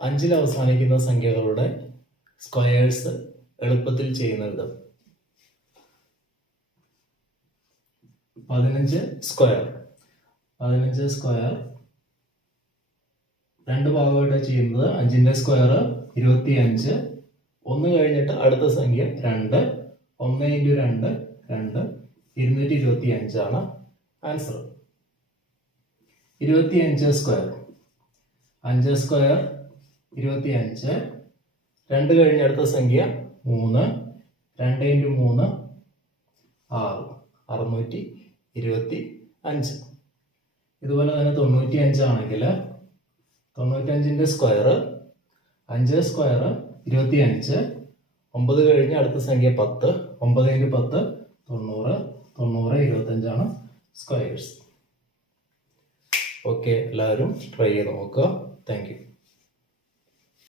അഞ്ചിൽ അവസാനിക്കുന്ന സംഖ്യകളുടെ സ്ക്വയേഴ്സ് എളുപ്പത്തിൽ ചെയ്യുന്ന വിധം പതിനഞ്ച് സ്ക്വയർ പതിനഞ്ച് സ്ക്വയർ രണ്ട് ഭാഗമായിട്ട് ചെയ്യുന്നത്. അഞ്ചിന്റെ സ്ക്വയർ ഇരുപത്തി അഞ്ച് ഒന്ന് കഴിഞ്ഞിട്ട് അടുത്ത സംഖ്യ രണ്ട്. ഒന്ന് ഇന്റു രണ്ട് രണ്ട്. ഇരുന്നൂറ്റി ഇരുപത്തി അഞ്ചാണ് ആൻസർ ഇരുപത്തി അഞ്ച് സ്ക്വയർ അഞ്ച് സ്ക്വയർ ഇരുപത്തി അഞ്ച് രണ്ട് കഴിഞ്ഞ അടുത്ത സംഖ്യ മൂന്ന്. രണ്ട് ഇന്റു മൂന്ന് ആറ്. അറുന്നൂറ്റി ഇരുപത്തി അഞ്ച്. ഇതുപോലെ തന്നെ തൊണ്ണൂറ്റി അഞ്ചാണെങ്കിൽ തൊണ്ണൂറ്റഞ്ചിന്റെ സ്ക്വയർ അഞ്ച് സ്ക്വയർ ഇരുപത്തി അഞ്ച് ഒമ്പത് കഴിഞ്ഞ് അടുത്ത സംഖ്യ പത്ത്. ഒമ്പത് ഇന്റു പത്ത് തൊണ്ണൂറ്. തൊണ്ണൂറ് ഇരുപത്തഞ്ചാണ് സ്ക്വയേഴ്സ്. ഓക്കെ എല്ലാവരും ട്രൈ ചെയ്ത് നോക്കുക. Thank you.